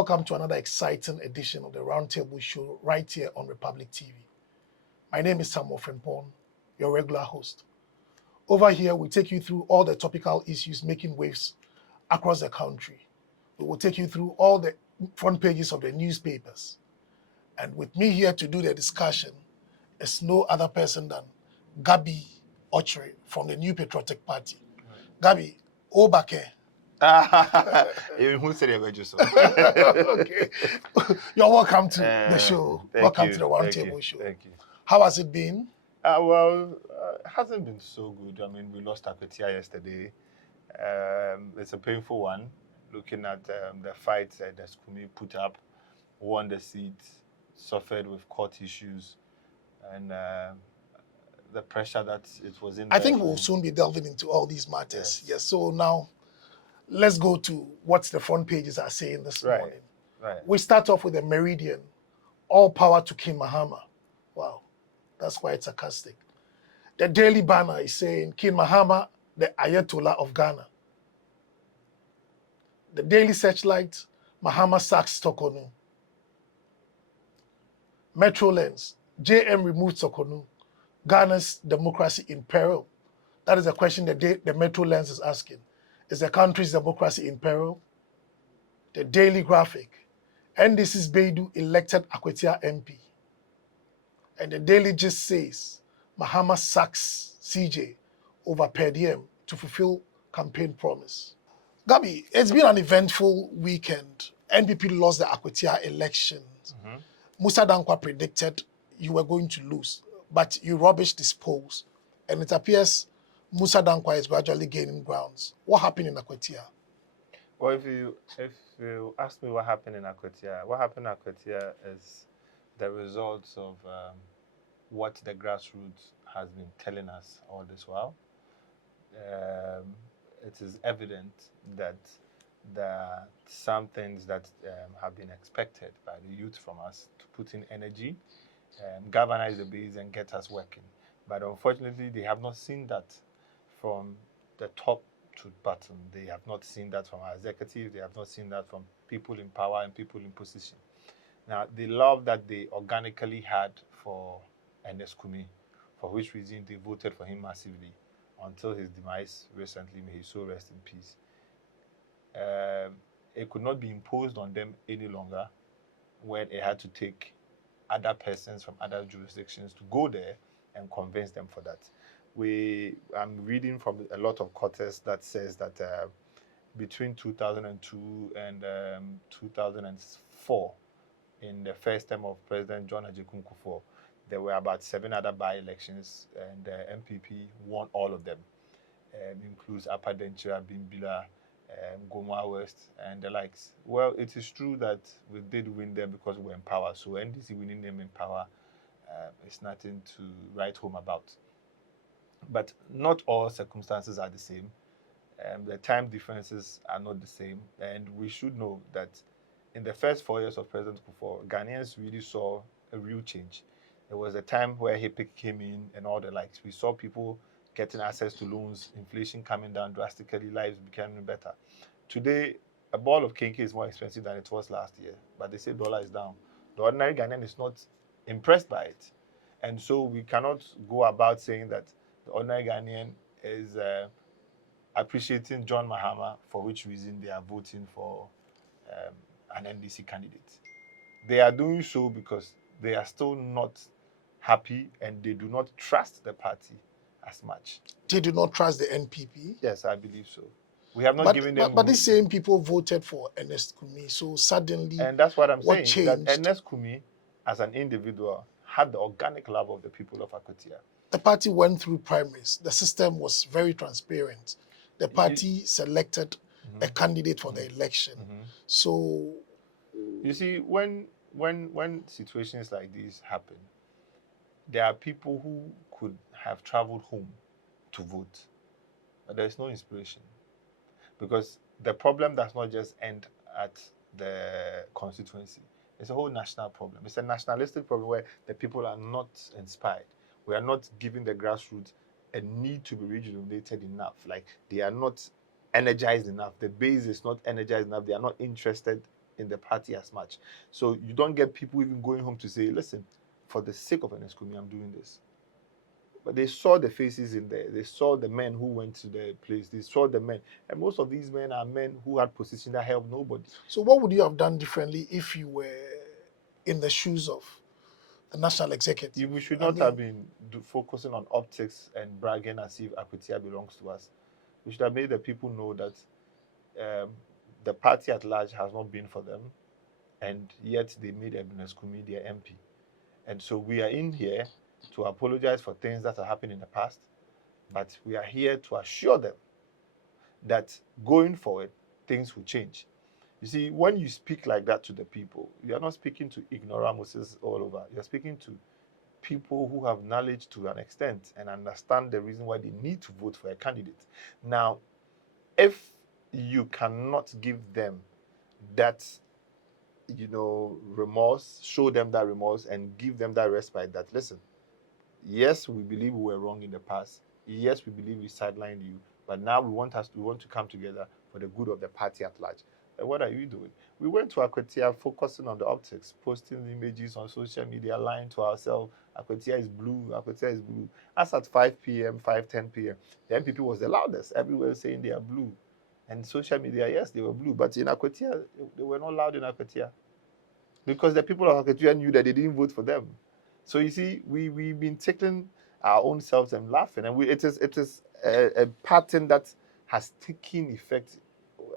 Welcome to another exciting edition of the Roundtable Show right here on Republic TV. My name is Samuel Frimpong, your regular host. Over here, we take you through all the topical issues making waves across the country. We will take you through all the front pages of the newspapers. And with me here to do the discussion is no other person than Gabi Ochre from the New Patriotic Party. Gabi, Obake. Who said you're just Okay. You're welcome to the show. Welcome you, to the Roundtable Show. Thank you. How has it been? It hasn't been so good. I mean, we lost Akwetia yesterday. It's a painful one, looking at the fight that Skumi put up, won the seat, suffered with court issues, and the pressure that it was in. I think we'll soon be delving into all these matters. Yes. So now, let's go to what the front pages are saying this morning. Right. We start off with the Meridian. All power to King Mahama. Wow, that's quite sarcastic. The Daily Banner is saying King Mahama, the Ayatollah of Ghana. The Daily Searchlight, Mahama sacks Tokonu. Metro Lens, JM removes Tokonu. Ghana's democracy in peril. That is a question that the Metro Lens is asking. Is the country's democracy in peril? The Daily Graphic, NDC's Baidu elected Akwetia MP. And the Daily Gist says, Mahama sacks CJ over per diem to fulfill campaign promise. Gabi, it's been an eventful weekend. NPP lost the Akwetia elections. Musa Dankwa predicted you were going to lose, but you rubbished this polls. And it appears Musa Dankwa is gradually gaining grounds. What happened in Akwetia? Well, if you ask me what happened in Akwetia is the results of what the grassroots has been telling us all this while. It is evident that there are some things that have been expected by the youth from us to put in energy, galvanize the base and get us working. But unfortunately, they have not seen that from the top to bottom. They have not seen that from our executive. They have not seen that from people in power and people in position. Now, the love that they organically had for Ernest Kumi, for which reason they voted for him massively until his demise recently, may his soul rest in peace. It could not be imposed on them any longer when it had to take other persons from other jurisdictions to go there and convince them for that. I'm reading from a lot of quarters that says that between 2002 and 2004, in the first term of President John Ajay Kufuor, there were about 7 other by-elections, and the MPP won all of them. Includes Upper Denchira, Bimbila, Gomwa West, and the likes. Well, it is true that we did win them because we were in power. So NDC winning them in power is nothing to write home about. But not all circumstances are the same. The time differences are not the same. And we should know that in the first 4 years of President Kufuor, Ghanaians really saw a real change. There was a time where HIPIC came in and all the likes. We saw people getting access to loans, inflation coming down drastically, lives becoming better. Today, a ball of kinky is more expensive than it was last year, but they say dollar is down. The ordinary Ghanaian is not impressed by it. And so we cannot go about saying that the ordinary Ghanaian is appreciating John Mahama, for which reason they are voting for an NDC candidate. They are doing so because they are still not happy and they do not trust the party as much. They do not trust the NPP? Yes, I believe so. We have not given them... But these same people voted for Ernest Kumi, so suddenly... And that's what I'm saying, changed? That Ernest Kumi, as an individual, had the organic love of the people of Akwetia. The party went through primaries. The system was very transparent. The party selected a candidate for the election. So... You see, when situations like these happen, there are people who could have traveled home to vote, but there's no inspiration. Because the problem does not just end at the constituency. It's a whole national problem. It's a nationalistic problem where the people are not inspired. We are not giving the grassroots a need to be rejuvenated enough. Like, they are not energized enough. The base is not energized enough. They are not interested in the party as much. So you don't get people even going home to say, listen, for the sake of Ernest Kumi, I'm doing this. But they saw the faces in there. They saw the men who went to the place. They saw the men. And most of these men are men who had positions that helped nobody. So what would you have done differently if you were in the shoes of the national executive? We should I not mean, have been focusing on optics and bragging as if Akwetia belongs to us. We should have made the people know that the party at large has not been for them, and yet they made Ernest Kumi their MP. And so we are in here to apologize for things that have happened in the past, but we are here to assure them that going forward, things will change. You see, when you speak like that to the people, you are not speaking to ignoramuses all over. You're speaking to people who have knowledge to an extent and understand the reason why they need to vote for a candidate. Now, if you cannot give them that, remorse, show them that remorse and give them that respite that, listen, yes, we believe we were wrong in the past. Yes, we believe we sidelined you, but now we want to come together for the good of the party at large. And what are you doing? We went to Akwetia focusing on the optics, posting images on social media, lying to ourselves. Akwetia is blue, Akwetia is blue. As at 5 p.m., 5:10 p.m., the MPP was the loudest. Everywhere saying they are blue. And social media, yes, they were blue, but in Akwetia, they were not loud in Akwetia. Because the people of Akwetia knew that they didn't vote for them. So you see, we've been taking our own selves and laughing, and it is a pattern that has taken effect.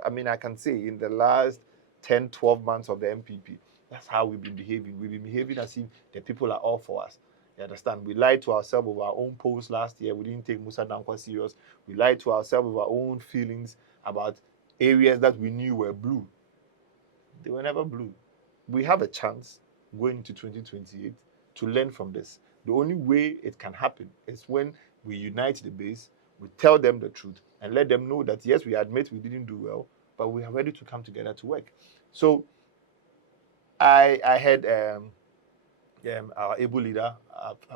I mean, I can say in the last 10, 12 months of the MPP, that's how we've been behaving. We've been behaving as if the people are all for us. You understand? We lied to ourselves over our own polls last year. We didn't take Musa Dankwa serious. We lied to ourselves over our own feelings about areas that we knew were blue. They were never blue. We have a chance going into 2028 to learn from this. The only way it can happen is when we unite the base, we tell them the truth, and let them know that yes, we admit we didn't do well, but we are ready to come together to work. So I heard our able leader,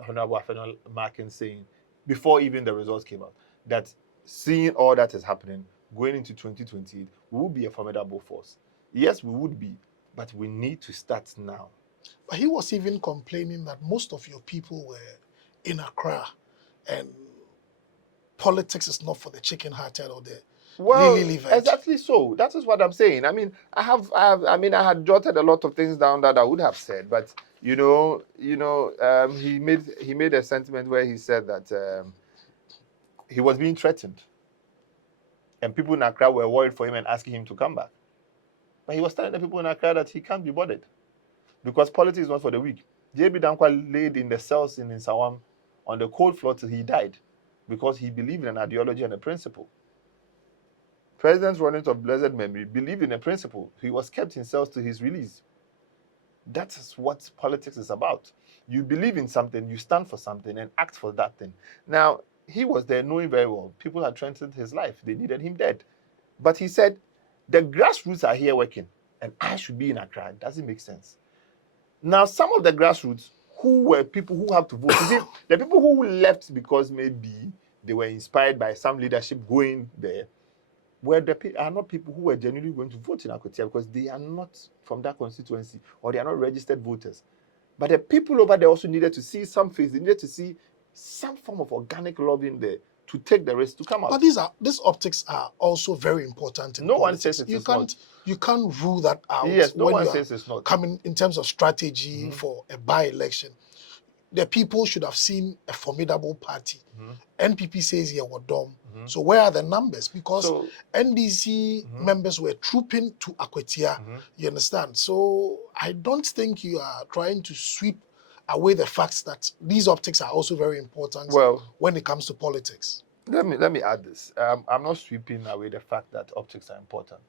Honorable Afenol Markin, saying before even the results came out that seeing all that is happening going into 2028, we will be a formidable force. Yes, we would be, but we need to start now. but he was even complaining that most of your people were in Accra, and politics is not for the chicken-hearted or the lily-livered. Exactly so. That is what I'm saying. I mean, I had jotted a lot of things down that I would have said, but he made a sentiment where he said that he was being threatened, and people in Accra were worried for him and asking him to come back. But he was telling the people in Accra that he can't be bothered because politics is not for the weak. J.B. Dankwa laid in the cells in Sawam on the cold floor till he died because he believed in an ideology and a principle. President Ronald of blessed memory believed in a principle. He was kept in cells to his release. That is what politics is about. You believe in something, you stand for something, and act for that thing. Now, he was there knowing very well people had threatened his life. They needed him dead. But he said, the grassroots are here working, and I should be in Accra. It doesn't make sense. Now, some of the grassroots who were people who have to vote, you see, the people who left because maybe they were inspired by some leadership going there, are not people who were genuinely going to vote in Akwetia because they are not from that constituency or they are not registered voters. But the people over there also needed to see some face. They needed to see some form of organic lobbying there to take the risk to come out. But these optics are also very important in No one politics. says it is not. You can't rule that out. Yes, no when one you says it's not. Coming in terms of strategy for a by-election. The people should have seen a formidable party. NPP says here were dumb. So where are the numbers? Because NDC members were trooping to Akwetia. You understand? So I don't think you are trying to sweep away the facts that these optics are also very important when it comes to politics. Let me add this. I'm not sweeping away the fact that optics are important,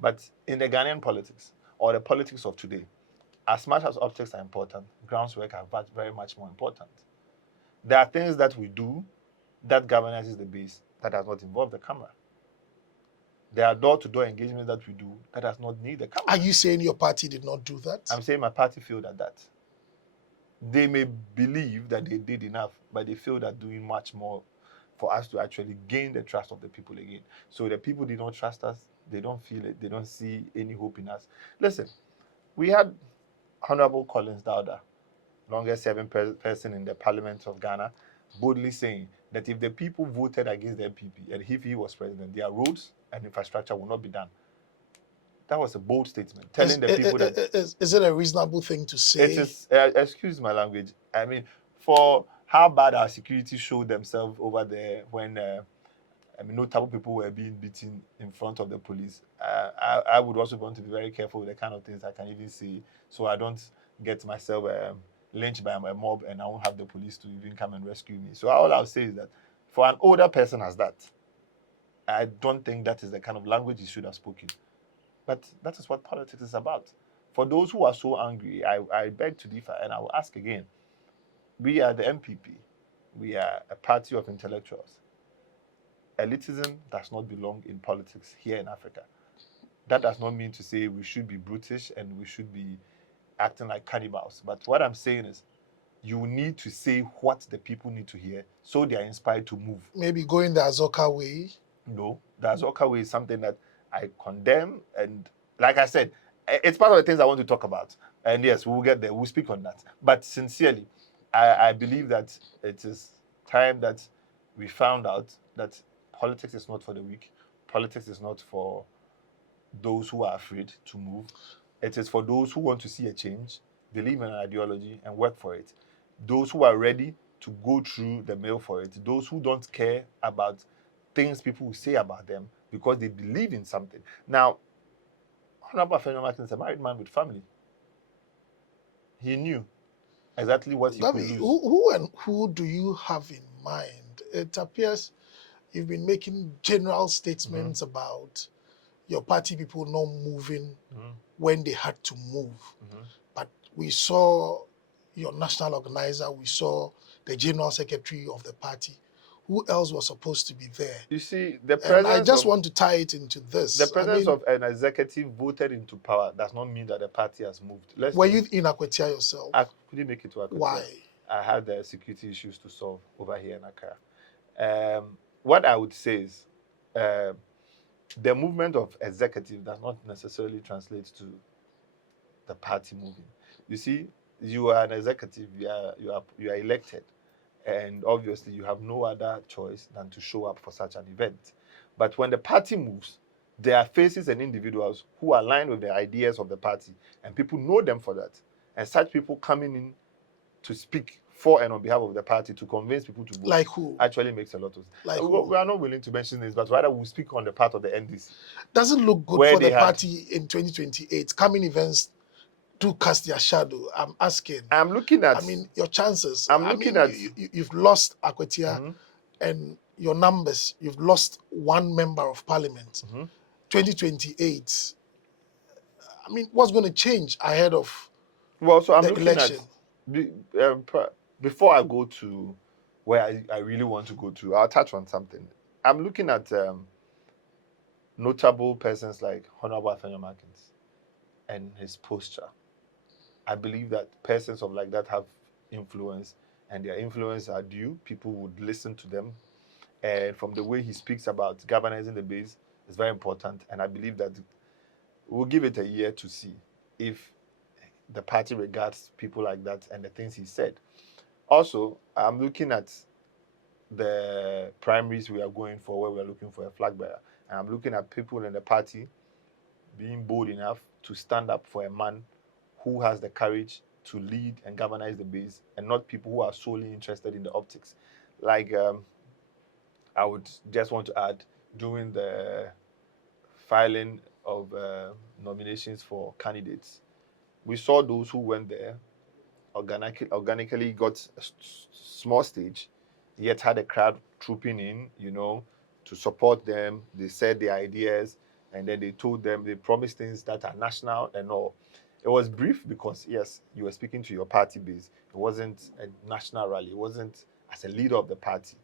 but in the Ghanaian politics or the politics of today, as much as optics are important, groundswork are very much more important. There are things that we do that galvanizes the base that does not involve the camera. There are door-to-door engagements that we do that does not need the camera. Are you saying your party did not do that? I'm saying my party failed at that. They may believe that they did enough, but they failed at doing much more for us to actually gain the trust of the people again. So the people did not trust us. They don't feel it. They don't see any hope in us. Listen, We had Honorable Collins Dowda, longest serving person in the Parliament of Ghana, boldly saying that if the people voted against the MPP and if he was president, their roads and infrastructure will not be done. That was a bold statement, telling the people that is it a reasonable thing to say? it is. Excuse my language. I mean, for how bad our security showed themselves over there when notable people were being beaten in front of the police. I would also want to be very careful with the kind of things I can even say, so I don't get myself lynched by a mob and I won't have the police to even come and rescue me. So all I'll say is that for an older person as that, I don't think that is the kind of language he should have spoken. But that is what politics is about. For those who are so angry, I beg to differ, and I will ask again. We are the MPP. We are a party of intellectuals. Elitism does not belong in politics here in Africa. That does not mean to say we should be brutish and we should be acting like cannibals. But what I'm saying is, you need to say what the people need to hear so they are inspired to move. Maybe going the Azoka way. No, the Azoka way is something that I condemn. And like I said, it's part of the things I want to talk about. And yes, we'll get there. We'll speak on that. But sincerely, I believe that it is time that we found out that politics is not for the weak. Politics is not for those who are afraid to move. It is for those who want to see a change, believe in an ideology, and work for it. Those who are ready to go through the mill for it. Those who don't care about things people will say about them because they believe in something. Now, Honorable Afenyo Martin is a married man with family. He knew exactly what he could lose. Who do you have in mind? It appears you've been making general statements about your party people not moving when they had to move. But we saw your national organizer, we saw the general secretary of the party. Who else was supposed to be there? You see, the presence and I just want to tie it into this. The presence of an executive voted into power does not mean that the party has moved. Were you in Akwetia yourself? I couldn't make it to Akwetia. Why? I had the security issues to solve over here in Accra. What I would say is the movement of executive does not necessarily translate to the party moving. You see, you are an executive, you are elected, and obviously you have no other choice than to show up for such an event. But when the party moves, there are faces and individuals who align with the ideas of the party, and people know them for that. And such people coming in to speak for and on behalf of the party to convince people to vote. Like who? Actually makes a lot of sense. Like who? We are not willing to mention this, but rather we'll speak on the part of the NDC. Doesn't look good for the party in 2028. Coming events do cast their shadow. I'm asking. I'm looking at. I mean, your chances. I'm looking at. You've lost Akwetia and your numbers. You've lost one member of parliament. 2028. I mean, what's going to change ahead of the election? Before I go to where I really want to go to, I'll touch on something. I'm looking at notable persons like Honorable Afenyo Martin and his posture. I believe that persons of like that have influence, and their influence are due. People would listen to them. And from the way he speaks about galvanizing the base, it's very important. And I believe that we'll give it a year to see if the party regards people like that and the things he said. Also, I'm looking at the primaries we are going for, where we're looking for a flag bearer. And I'm looking at people in the party being bold enough to stand up for a man who has the courage to lead and galvanize the base, and not people who are solely interested in the optics. Like, I would just want to add, during the filing of nominations for candidates, we saw those who went there, organically got a small stage, yet had a crowd trooping in, to support them. They said their ideas, and then they told them, they promised things that are national and all. It was brief because, yes, you were speaking to your party base. It wasn't a national rally. It wasn't as a leader of the party.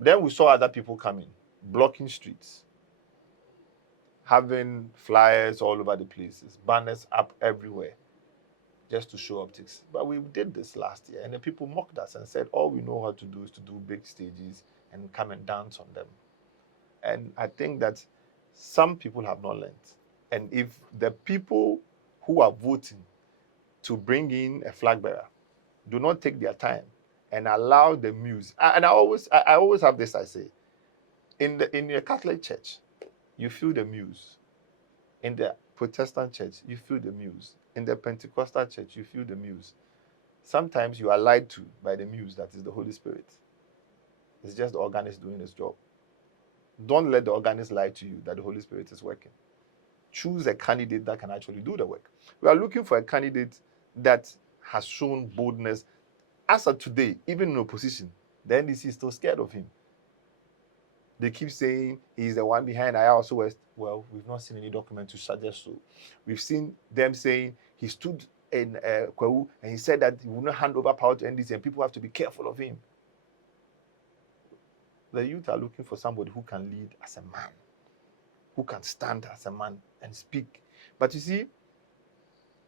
Then we saw other people coming, blocking streets, having flyers all over the places, banners up everywhere, just to show optics. But we did this last year, and the people mocked us and said, all we know how to do is to do big stages and come and dance on them. And I think that some people have not learned. And if the people who are voting to bring in a flag bearer do not take their time and allow the muse. And I always have this, I say, in the Catholic Church, you feel the muse. In the Protestant church, you feel the muse. In the Pentecostal church, you feel the muse. Sometimes you are lied to by the muse that is the Holy Spirit. It's just the organist doing his job. Don't let the organist lie to you that the Holy Spirit is working. Choose a candidate that can actually do the work. We are looking for a candidate that has shown boldness. As of today, even in opposition, the NDC is still scared of him. They keep saying he's the one behind IASO West. Well, we've not seen any document to suggest so. We've seen them saying he stood in Kwahu and he said that he will not hand over power to NDC and people have to be careful of him. The youth are looking for somebody who can lead as a man, who can stand as a man and speak. But you see,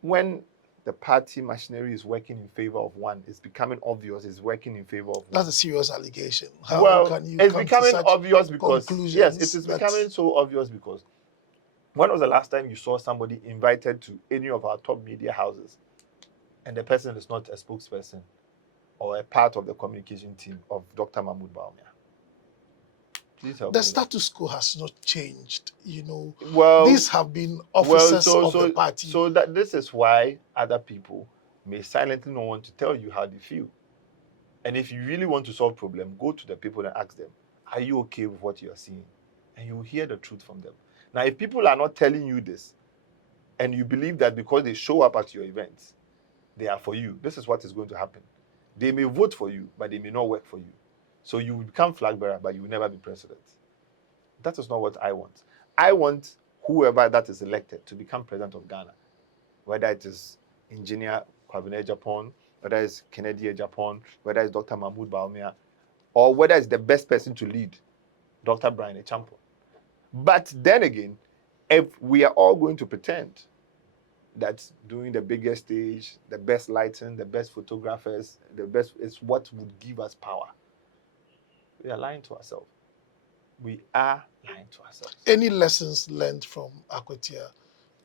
when the party machinery is working in favor of one, it's becoming obvious it's working in favor of one. That's a serious allegation. How well, can you it's come becoming to such obvious because conclusions yes, it is that- becoming so obvious because when was the last time you saw somebody invited to any of our top media houses and the person is not a spokesperson or a part of the communication team of Dr. Mahmoud Baumia? Please help The me. status quo has not changed, Well, These have been officers of the party. So that this is why other people may silently not want to tell you how they feel. And if you really want to solve problem, go to the people and ask them, are you okay with what you are seeing? And you will hear the truth from them. Now, if people are not telling you this, and you believe that because they show up at your events, they are for you, this is what is going to happen. They may vote for you, but they may not work for you. So you will become flag bearer, but you will never be president. That is not what I want. I want whoever that is elected to become president of Ghana, whether it is Engineer Kwabena Japan, whether it's Kennedy Japan, whether it's Dr. Mahmoud Baumia, or whether it's the best person to lead, Dr. Brian Echampo. But then again, if we are all going to pretend that doing the biggest stage, the best lighting, the best photographers, the best is what would give us power, we are lying to ourselves. We are lying to ourselves. Any lessons learned from Akwetia?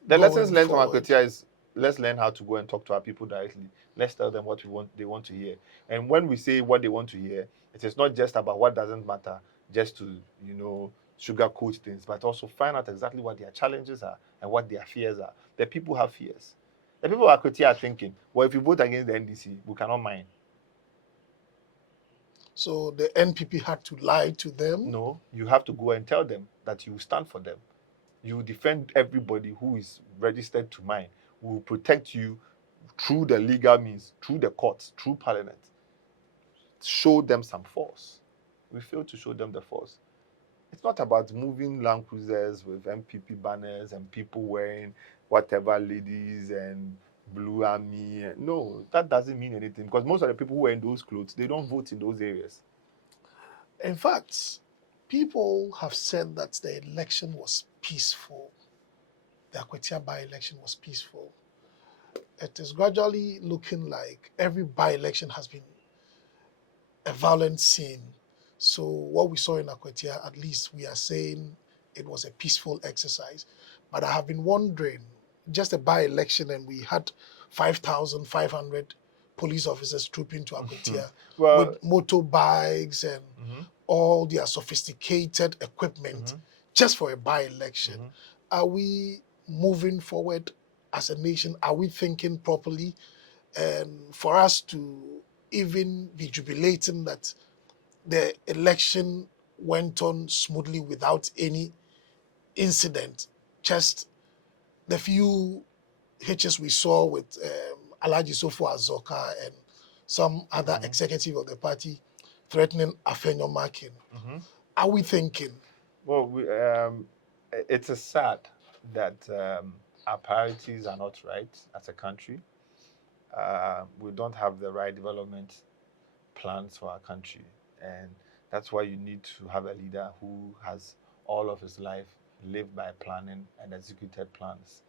The lessons learned forward? from Akwetia is let's learn how to go and talk to our people directly. Let's tell them what they want to hear. And when we say what they want to hear, it is not just about what doesn't matter, just to, sugarcoat things, but also find out exactly what their challenges are and what their fears are. The people have fears. The people of Akwetia are thinking, well, if you vote against the NDC, we cannot mine. So the NPP had to lie to them? No, you have to go and tell them that you stand for them. You defend everybody who is registered to mine. We will protect you through the legal means, through the courts, through parliament. Show them some force. We fail to show them the force. It's not about moving Land Cruisers with MPP banners and people wearing whatever ladies and blue army. No, that doesn't mean anything because most of the people who wear in those clothes, they don't vote in those areas. In fact, people have said that the election was peaceful. The Akwetia by-election was peaceful. It is gradually looking like every by-election has been a violent scene. So what we saw in Akwetia, at least we are saying it was a peaceful exercise. But I have been wondering, just a by-election and we had 5,500 police officers trooping to Akwetia with motorbikes and all their sophisticated equipment just for a by-election. Are we moving forward as a nation? Are we thinking properly? And for us to even be jubilating that the election went on smoothly without any incident, just the few hitches we saw with Alhaji Sofo Azoka and some other executive of the party threatening Afenyo Makin. Are we thinking? Well, it is sad that our priorities are not right as a country. We don't have the right development plans for our country. And that's why you need to have a leader who has all of his life lived by planning and executed plans.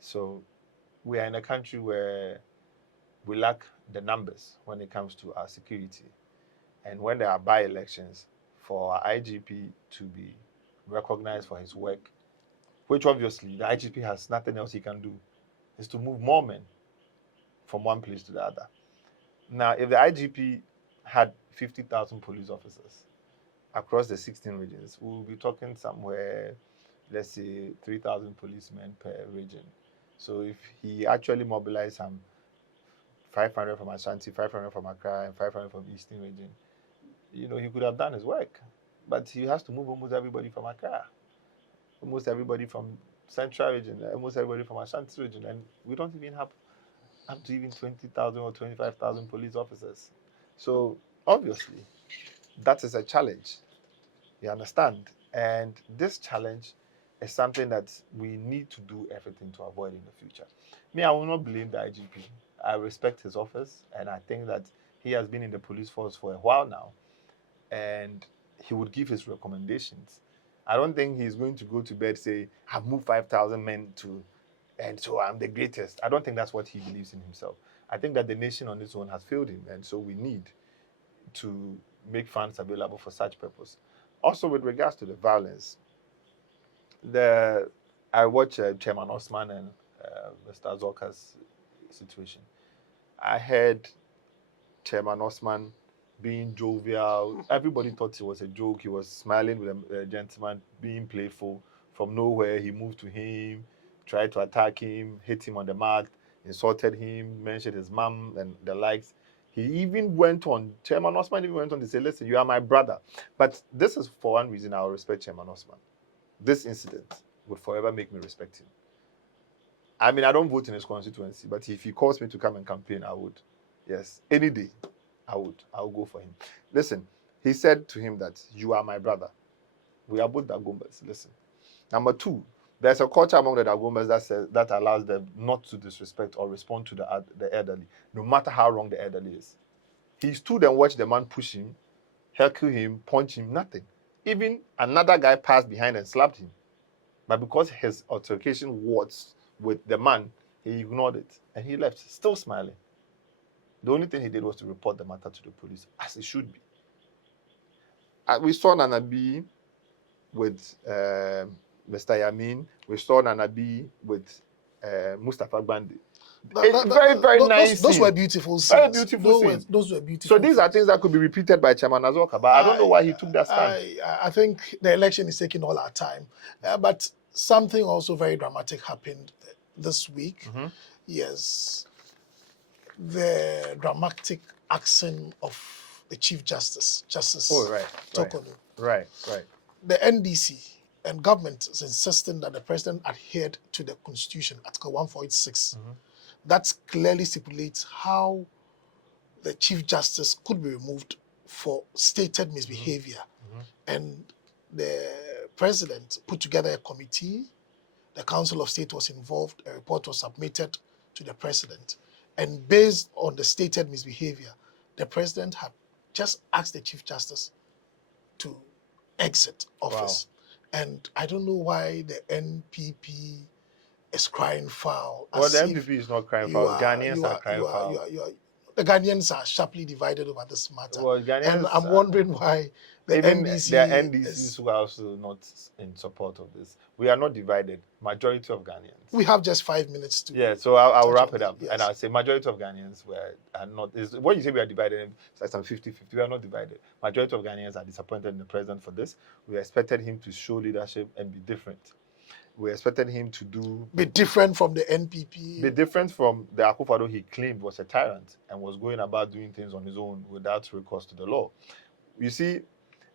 So we are in a country where we lack the numbers when it comes to our security. And when there are by-elections, for our IGP to be recognized for his work, which obviously the IGP has nothing else he can do. is to move more men from one place to the other. Now, if the IGP had 50,000 police officers across the 16 regions, we'll be talking somewhere, let's say, 3,000 policemen per region. So if he actually mobilized some 500 from Ashanti, 500 from Accra, and 500 from Eastern region, he could have done his work. But he has to move almost everybody from Accra, almost everybody from Central region, almost everybody from Ashanti region, and we don't even have up to even 20,000 or 25,000 police officers. So obviously, that is a challenge. You understand? And this challenge is something that we need to do everything to avoid in the future. Me, I will not blame the IGP. I respect his office, and I think that he has been in the police force for a while now, and he would give his recommendations. I don't think he's going to go to bed say, "I've moved 5,000 men to, and so I'm the greatest." I don't think that's what he believes in himself. I think that the nation on its own has failed him, and so we need to make funds available for such purpose. Also, with regards to the violence, I watch Chairman Osman and Mr. Zoka's situation. I heard Chairman Osman being jovial. Everybody thought it was a joke. He was smiling with a gentleman, being playful. From nowhere, he moved to him, tried to attack him, hit him on the mouth, insulted him, mentioned his mom and the likes. He even went on, Chairman Osman even went on to say, "Listen, you are my brother." But this is for one reason I will respect Chairman Osman. This incident would forever make me respect him. I mean, I don't vote in his constituency, but if he calls me to come and campaign, I would. Yes, any day, I would go for him. Listen, he said to him that, "You are my brother. We are both Dagombas." Listen. Number two, there's a culture among the Dagombas that allows them not to disrespect or respond to the elderly, no matter how wrong the elderly is. He stood and watched the man push him, heckle him, punch him, nothing. Even another guy passed behind and slapped him. But because his altercation was with the man, he ignored it and he left, still smiling. The only thing he did was to report the matter to the police, as it should be. We saw Nana B with Mr. Yamin. We saw Nana B with Mustafa Gbandi. Very nice. Those were beautiful scenes. Very beautiful scenes. Those were beautiful. So these are things that could be repeated by Chairman Azoka, but I don't know why he took that stand. I think the election is taking all our time. But something also very dramatic happened this week. Mm-hmm. Yes. The dramatic action of the Chief Justice, Justice Tokonu. Right. The NDC and government is insisting that the president adhered to the Constitution, Article 146. Mm-hmm. That clearly stipulates how the Chief Justice could be removed for stated misbehavior. Mm-hmm. And the president put together a committee. The Council of State was involved. A report was submitted to the president. And based on the stated misbehavior, the president had just asked the Chief Justice to exit office. Wow. And I don't know why the NPP is crying foul. Well, the NPP is not crying foul. Ghanaians are crying foul. The Ghanaians are sharply divided over this matter. Well, Ghanaians, and I'm wondering why the NDC... There are NDCs who are also not in support of this. We are not divided. Majority of Ghanaians. We have just 5 minutes to... Yeah, so I'll wrap it up. Yes. And I'll say majority of Ghanaians are not... When you say we are divided, it's like some 50-50. We are not divided. Majority of Ghanaians are disappointed in the president for this. We expected him to show leadership and be different. We expected him to be different from the NPP. Be different from the Akufo-Addo he claimed was a tyrant and was going about doing things on his own without recourse to the law. You see,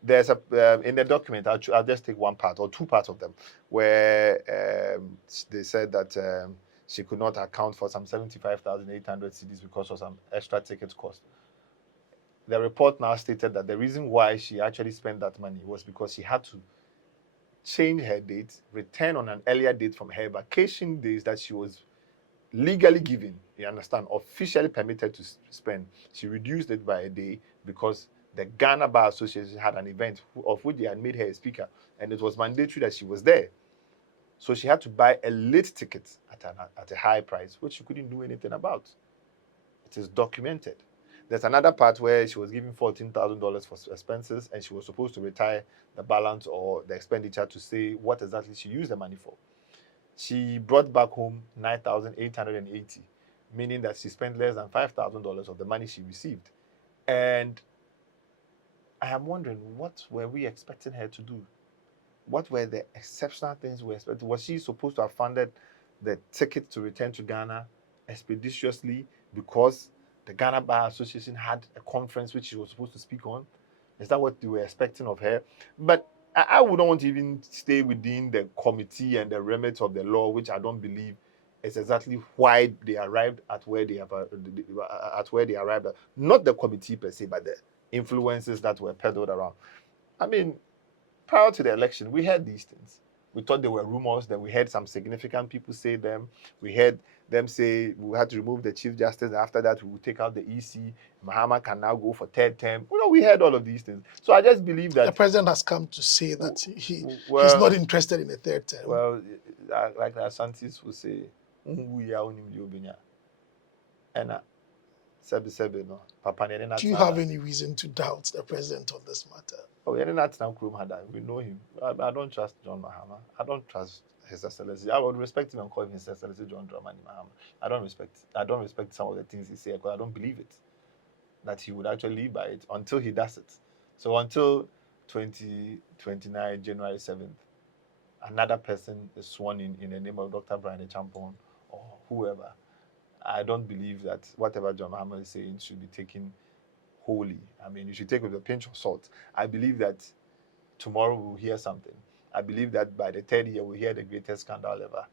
there's in the document, I'll just take one part or two parts of them, where they said that she could not account for some 75,800 cedis because of some extra ticket cost. The report now stated that the reason why she actually spent that money was because she had to change her date, return on an earlier date from her vacation days that she was legally given, you understand, officially permitted to spend. She reduced it by a day because the Ghana Bar Association had an event of which they had made her a speaker, and it was mandatory that she was there. So she had to buy a late ticket at a high price, which she couldn't do anything about. It is documented. There's another part where she was given $14,000 for expenses, and she was supposed to retire the balance or the expenditure to say what exactly she used the money for. she brought back home 9,880, meaning that she spent less than $5,000 of the money she received. And I am wondering, what were we expecting her to do? What were the exceptional things we expected? Was she supposed to have funded the ticket to return to Ghana expeditiously because the Ghana Bar Association had a conference which she was supposed to speak on? Is that what they were expecting of her? But I wouldn't want to even stay within the committee and the remit of the law, which I don't believe is exactly why they arrived at where they have at where they arrived at. Not the committee per se, but the influences that were peddled around. I mean, prior to the election, we heard these things. We thought there were rumors. Then we heard some significant people say them. We heard them say we had to remove the Chief Justice. And after that, we will take out the EC. Mahama can now go for third term. We heard all of these things. So I just believe that the president has come to say that he's well, not interested in a third term. Well, like the Asantis will say, and do you have any reason to doubt the president on this matter? Oh, we know him. I don't trust John Mahama. I don't trust His Excellency. I would respect him and call him His Excellency John Dramani Mahama. I don't respect some of the things he says because I don't believe it. That he would actually live by it until he does it. So until 2029, January 7th, another person is sworn in the name of Dr. Brian Champon or whoever. I don't believe that whatever John Mahama is saying should be taken wholly. I mean, you should take it with a pinch of salt. I believe that tomorrow we'll hear something. I believe that by the third year we'll hear the greatest scandal ever.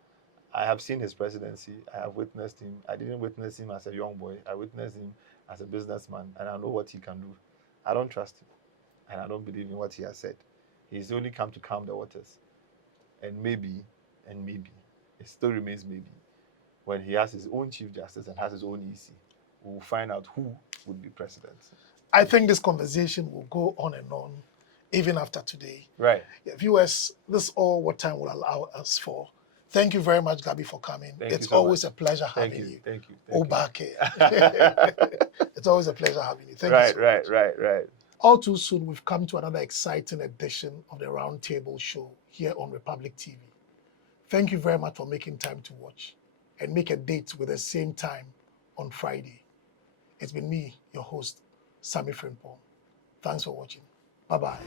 I have seen his presidency. I have witnessed him. I didn't witness him as a young boy. I witnessed him as a businessman, and I know what he can do. I don't trust him, and I don't believe in what he has said. He's only come to calm the waters. And maybe, it still remains maybe, when he has his own Chief Justice and has his own EC, we'll find out who would be president. I think this conversation will go on and on, even after today. Right. Yeah, viewers, this is all what time will allow us for. Thank you very much, Gabi, for coming. It's always a pleasure having you. Thank you. Obake. It's always a pleasure having you. Thank you so much. Right. All too soon, we've come to another exciting edition of the Roundtable Show here on Republic TV. Thank you very much for making time to watch, and make a date with the same time on Friday. It's been me, your host, Sammy Frimpong. Thanks for watching. Bye-bye.